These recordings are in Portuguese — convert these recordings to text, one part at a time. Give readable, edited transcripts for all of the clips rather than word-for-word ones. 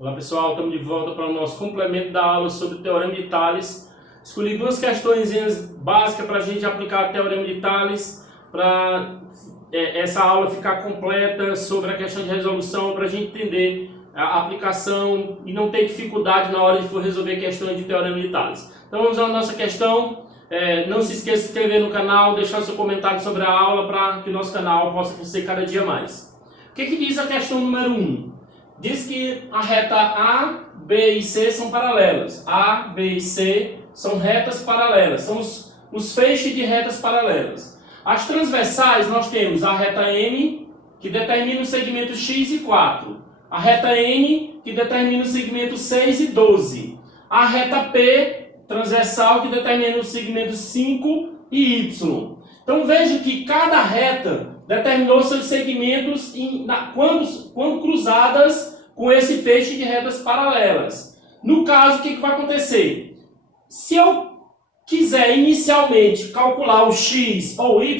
Olá pessoal, estamos de volta para o nosso complemento da aula sobre o Teorema de Tales. Escolhi duas questões básicas para a gente aplicar o Teorema de Tales, para essa aula ficar completa sobre a questão de resolução, para a gente entender a aplicação e não ter dificuldade na hora de for resolver questões de Teorema de Tales. Então vamos à nossa questão. Não se esqueça de se inscrever no canal, deixar seu comentário sobre a aula para que o nosso canal possa crescer cada dia mais. O que diz a questão número 1? Diz que a reta A, B e C são paralelas. A, B e C são retas paralelas, são os feixes de retas paralelas. As transversais nós temos a reta M, que determina o segmento X e 4. A reta N, que determina o segmento 6 e 12. A reta P, transversal, que determina o segmento 5 e Y. Então veja que cada reta determinou seus segmentos quando cruzadas com esse feixe de retas paralelas. No caso, o que vai acontecer? Se eu quiser inicialmente calcular o x ou o y,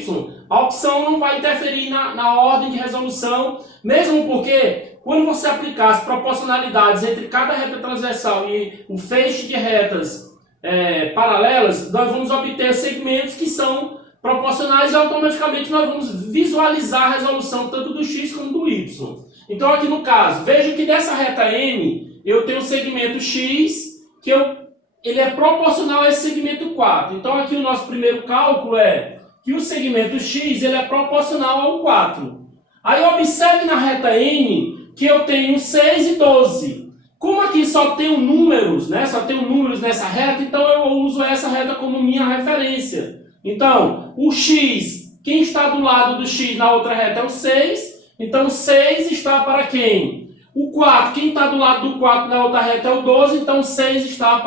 a opção não vai interferir na ordem de resolução, mesmo porque quando você aplicar as proporcionalidades entre cada reta transversal e o feixe de retas paralelas, nós vamos obter segmentos que são proporcionais e automaticamente nós vamos visualizar a resolução tanto do x como do y. Então aqui no caso, veja que dessa reta M eu tenho o segmento x, que ele é proporcional a esse segmento 4. Então aqui o nosso primeiro cálculo é que o segmento x ele é proporcional ao 4. Aí observe na reta N que eu tenho 6 e 12. Como aqui só tenho números, só tenho números nessa reta, então eu uso essa reta como minha referência. Então, o x, quem está do lado do x na outra reta é o 6. Então, 6 está para quem? O 4, quem está do lado do 4 na outra reta é o 12. Então, 6 está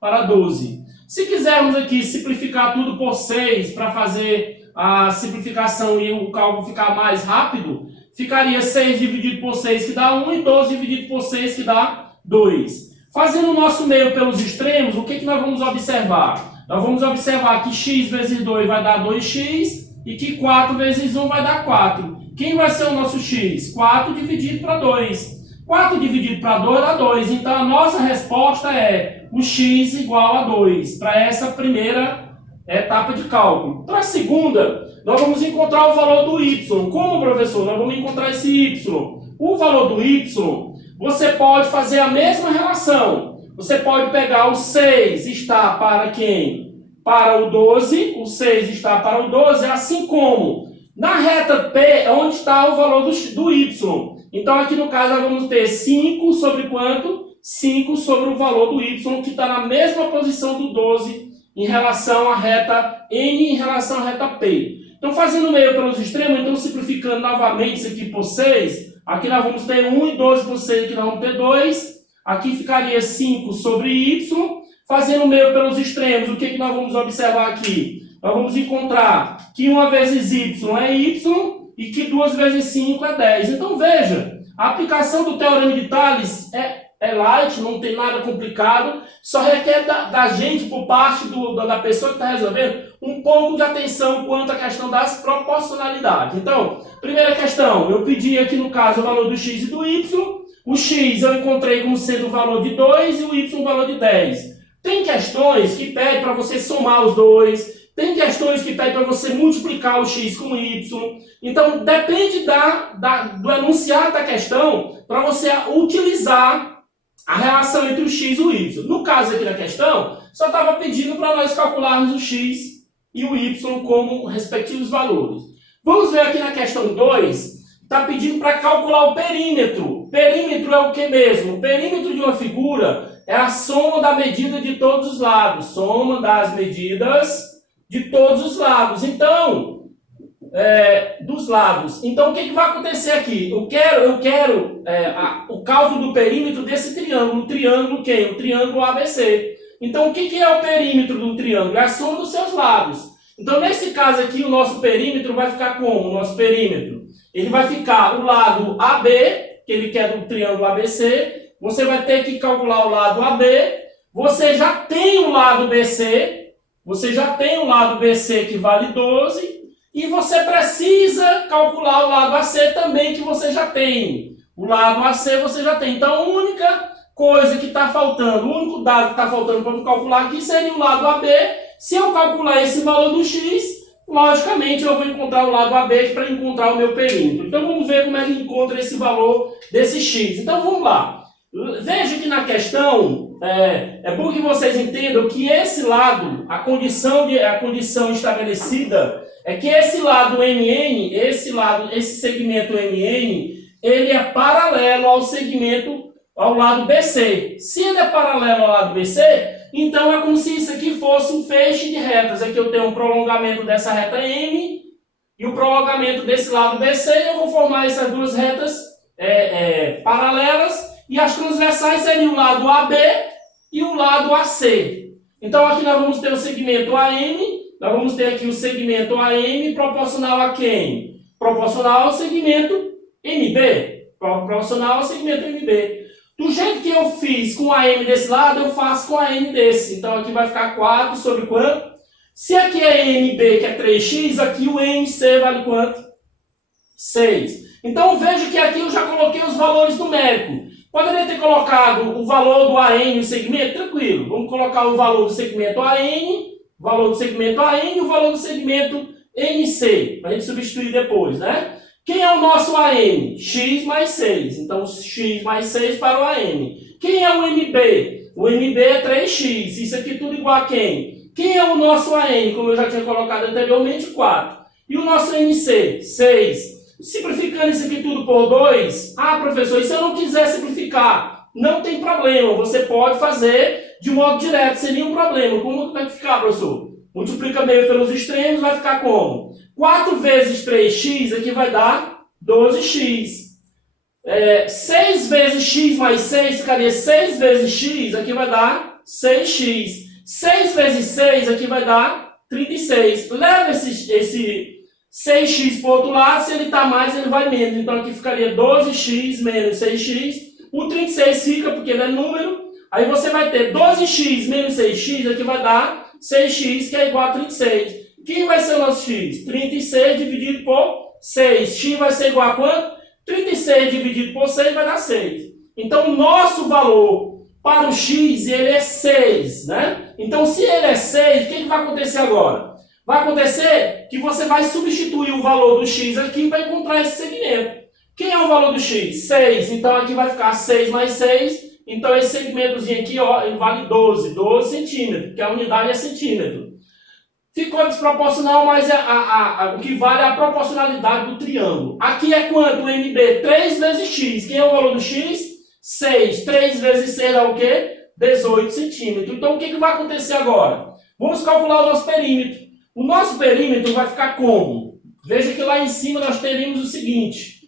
para 12. Se quisermos aqui simplificar tudo por 6 para fazer a simplificação e o cálculo ficar mais rápido, ficaria 6 dividido por 6 que dá 1 e 12 dividido por 6 que dá 2. Fazendo o nosso meio pelos extremos, o que nós vamos observar? Nós vamos observar que x vezes 2 vai dar 2x e que 4 vezes 1 vai dar 4. Quem vai ser o nosso x? 4 dividido para 2. 4 dividido para 2 dá 2. Então a nossa resposta é o x igual a 2, para essa primeira etapa de cálculo. Para a segunda, nós vamos encontrar o valor do y. Como, professor? Nós vamos encontrar esse y. O valor do y, você pode fazer a mesma relação. Você pode pegar o 6 está para quem? Para o 12. O 6 está para o 12, assim como na reta P é onde está o valor do y. Então aqui no caso nós vamos ter 5 sobre quanto? 5 sobre o valor do y, que está na mesma posição do 12 em relação à reta N em relação à reta P. Então fazendo meio pelos extremos, então simplificando novamente isso aqui por 6, aqui nós vamos ter 1 e 12 por 6, aqui nós vamos ter 2. Aqui ficaria 5 sobre y. Fazendo meio pelos extremos, o que nós vamos observar aqui? Nós vamos encontrar que 1 vezes y é y e que 2 vezes 5 é 10. Então veja, a aplicação do Teorema de Tales é light, não tem nada complicado, só requer da gente, por parte da pessoa que está resolvendo, um pouco de atenção quanto à questão das proporcionalidades. Então, primeira questão, eu pedi aqui no caso o valor do x e do y. O x eu encontrei como sendo o valor de 2 e o y o valor de 10. Tem questões que pedem para você somar os dois. Tem questões que pedem para você multiplicar o x com o y. Então, depende do enunciado da questão para você utilizar a relação entre o x e o y. No caso aqui da questão, só estava pedindo para nós calcularmos o x e o y como respectivos valores. Vamos ver aqui na questão 2. Está pedindo para calcular o perímetro. Perímetro é o que mesmo? O perímetro de uma figura é a soma da medida de todos os lados. Soma das medidas de todos os lados. Então, dos lados. Então, o que vai acontecer aqui? Eu quero o cálculo do perímetro desse triângulo. O triângulo quem? O triângulo ABC. Então, o que é o perímetro do triângulo? É a soma dos seus lados. Então, nesse caso aqui, o nosso perímetro vai ficar como? O nosso perímetro? Ele vai ficar o lado AB, que ele quer do triângulo ABC. Você vai ter que calcular o lado AB. Você já tem o lado BC. Você já tem o lado BC que vale 12. E você precisa calcular o lado AC também, que você já tem. O lado AC você já tem. Então, a única coisa que está faltando, o único dado que está faltando para eu calcular aqui seria o lado AB. Se eu calcular esse valor do x, logicamente eu vou encontrar o lado AB para encontrar o meu perímetro. Então, vamos ver como é que encontra esse valor desse x. Então, vamos lá. Veja que na questão, é bom que vocês entendam que esse lado, a condição estabelecida é que esse lado MN, esse segmento MN, ele é paralelo ao lado BC. Se ele é paralelo ao lado BC, então é como se isso aqui fosse um feixe de retas. Aqui eu tenho um prolongamento dessa reta M e o prolongamento desse lado BC. Eu vou formar essas duas retas paralelas e as transversais seriam o lado AB e o lado AC. Então aqui nós vamos ter o segmento AM, nós vamos ter aqui o segmento AM proporcional a quem? Proporcional ao segmento MB. Proporcional ao segmento MB. Do jeito que eu fiz com a M desse lado, eu faço com a M desse. Então aqui vai ficar 4 sobre quanto? Se aqui é MB, que é 3x, aqui o MC vale quanto? 6. Então veja que aqui eu já coloquei os valores numéricos. Poderia ter colocado o valor do AN no segmento? Tranquilo. Vamos colocar o valor do segmento AN, o valor do segmento AN e o valor do segmento NC, para a gente substituir depois, né? Quem é o nosso AM? X mais 6. Então, x mais 6 para o AM. Quem é o MB? O MB é 3x. Isso aqui tudo igual a quem? Quem é o nosso AM? Como eu já tinha colocado anteriormente, 4. E o nosso MC? 6. Simplificando isso aqui tudo por 2. Ah, professor, e se eu não quiser simplificar? Não tem problema. Você pode fazer de modo direto, sem nenhum problema. Como vai ficar, professor? Multiplica meio pelos extremos, vai ficar como? 4 vezes 3x aqui vai dar 12x. 6 vezes x mais 6 ficaria 6 vezes x, aqui vai dar 6x. 6 vezes 6 aqui vai dar 36. Leva esse 6x para o outro lado, se ele está mais, ele vai menos. Então aqui ficaria 12x menos 6x. O 36 fica porque ele é número. Aí você vai ter 12x menos 6x, aqui vai dar 6x, que é igual a 36. Quem vai ser o nosso x? 36 dividido por 6. X vai ser igual a quanto? 36 dividido por 6 vai dar 6. Então, o nosso valor para o x, ele é 6, né? Então, se ele é 6, o que vai acontecer agora? Vai acontecer que você vai substituir o valor do x aqui para encontrar esse segmento. Quem é o valor do x? 6. Então, aqui vai ficar 6 mais 6. Então, esse segmentozinho aqui, ó, ele vale 12 centímetros, porque a unidade é centímetro. Ficou desproporcional, mas o que vale é a proporcionalidade do triângulo. Aqui é quanto? O MB? 3 vezes x. Quem é o valor do x? 6. 3 vezes 6 dá o quê? 18 centímetros. Então, o que vai acontecer agora? Vamos calcular o nosso perímetro. O nosso perímetro vai ficar como? Veja que lá em cima nós teríamos o seguinte.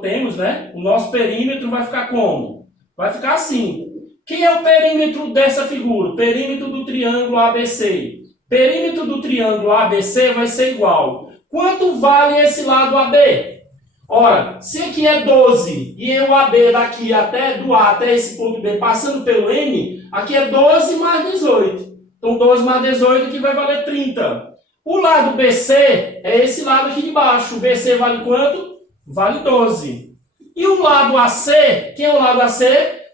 Temos, né? O nosso perímetro vai ficar como? Vai ficar assim. Quem é o perímetro dessa figura? Perímetro do triângulo ABC. Perímetro do triângulo ABC vai ser igual. Quanto vale esse lado AB? Ora, se aqui é 12 e o AB daqui do A até esse ponto B passando pelo M, aqui é 12 mais 18. Então 12 mais 18 aqui vai valer 30. O lado BC é esse lado aqui de baixo. O BC vale quanto? Vale 12. E o lado AC, quem é o lado AC?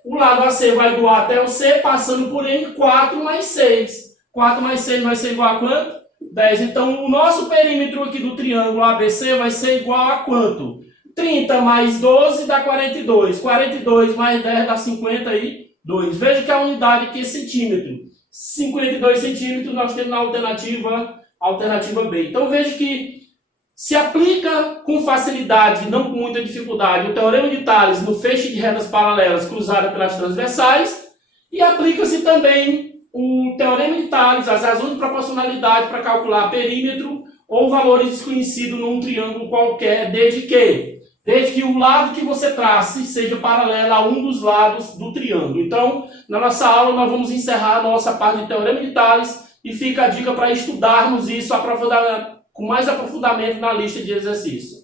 O lado AC vai do A até o C, passando por M, 4 mais 6. 4 mais 6 vai ser igual a quanto? 10. Então, o nosso perímetro aqui do triângulo ABC vai ser igual a quanto? 30 mais 12 dá 42. 42 mais 10 dá 52. Veja que a unidade aqui é centímetro. 52 centímetros nós temos na alternativa B. Então, veja que se aplica com facilidade, não com muita dificuldade, o teorema de Tales no feixe de retas paralelas cruzadas pelas transversais e aplica-se também o teorema de Tales, as razões de proporcionalidade para calcular perímetro ou valores desconhecidos num triângulo qualquer, desde que o lado que você trace seja paralelo a um dos lados do triângulo. Então, na nossa aula, nós vamos encerrar a nossa parte de teorema de Tales e fica a dica para estudarmos isso com mais aprofundamento na lista de exercícios.